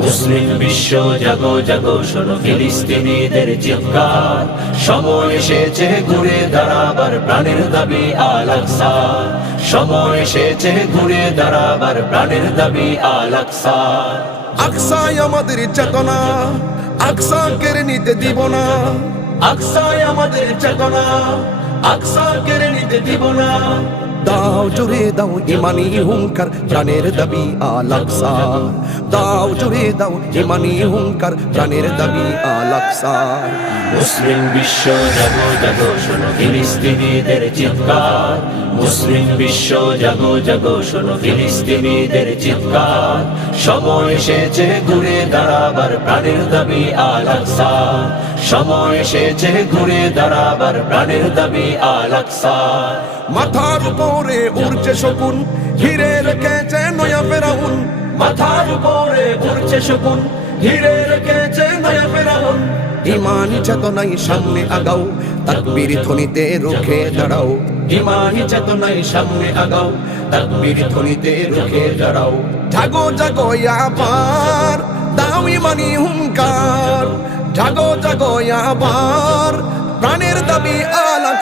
মুসলিম বিশ্ব jug jug শোনো ফিলিস্তিনিদের চিৎকার। সময় এসেছে ঘুরে দাঁড়াবার প্রাণের দাবি আলাকসা সময় এসেছে ঘুরে দাঁড়াবার প্রাণের দাবি আলাকসা আকসাই আমাদের চেতনা আকসা কেড়ে নিতে দিব না। আকসায় আমাদের চেতনা আকসা কেড়ে নিতে দিব না। দাও জুড়ে দাও ইমানি হুঙ্কার, প্রাণের দাবি আলাকসা দাও জুড়ে দাও ইমানি হুঙ্কার, প্রাণের দাবি আলাকসা মুসলিম বিশ্ব জগ জগ, শোনো ফিলিস্তিনিদের চিৎকার। মুসলিম বিশ্ব জগ জগ, শোনো ফিলিস্তিনিদের চিৎকার। সময় এসেছে ঘুরে দাঁড়াবার, প্রাণের দাবি আলাকসা সময় এসেছে ঘুরে দাঁড়াবার, প্রাণের দাবি আলাকসা মাথার উপরে উড়ছে শকুন, ঘিরে রেখেছে নয়া ফেরাউন। মাথার উপরে উড়ছে শকুন, ঘিরে রেখেছে নয়া ফেরাউন। ইমানি চেতনাই সামনে আগাও, তাকবীর ধ্বনিতে রুখে দাঁড়াও। ইমানি চেতনায় সামনে আগাও, তাকবীর ধ্বনিতে রুখে দাঁড়াও। জাগো জাগো, আবার, দাও ইমানি হুঙ্কার। জাগো জাগো, আবার, প্রাণের দাবি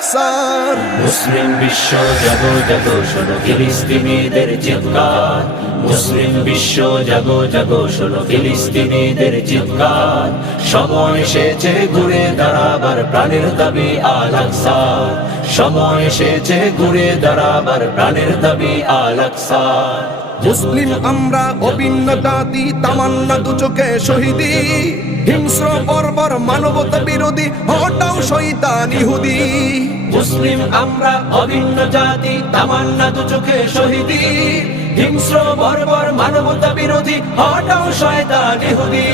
আলাকসার মুসলিম বিশ্ব জাগো জাগো শোনো ফিলিস্তিনিদের চিৎকার। মুসলিম বিশ্ব জাগো জাগো শোনো ফিলিস্তিনিদের চিৎকার। সময় এসেছে ঘুরে দাঁড়াবার প্রাণের দাবি আলাকসা সময় এসেছে ঘুরে দাঁড়াবার প্রাণের দাবি আলাকসা মুসলিম আমরা অভিন্ন জাতি তামান্না দু চোখে শহীদি। হিংস্র বর্বর মানবতা বিরোধী হটাও শৈতান ইহুদি। মুসলিম আমরা অভিন্ন জাতি তামান্না দু চোখে শহীদি। হিংস্র বর্বর মানবতা বিরোধী হটাও শয়তান ইহুদি।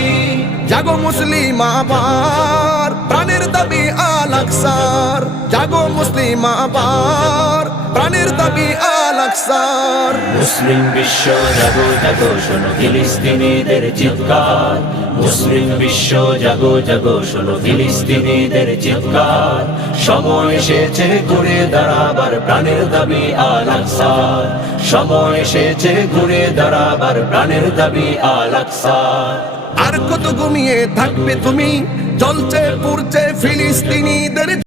জাগো মুসলিম আবার প্রাণের দাবি আলাকসার জাগো মুসলিম আবার প্রাণের দাবি আলাকসার মুসলিম বিশ্ব জাগো জাগো শোনো ফিলিস্তিনিদের চিৎকার। মুসলিম বিশ্ব জাগো জাগো শোনো ফিলিস্তিনিদের চিৎকার। সময় এসেছে ঘুরে দাঁড়াবার প্রাণের দাবি আলাকসা সময় এসেছে ঘুরে দাঁড়াবার প্রাণের দাবি আলাকসা আর কত ঘুমিয়ে থাকবে তুমি? চলছে পুরছে ফিলিস্তিনিদের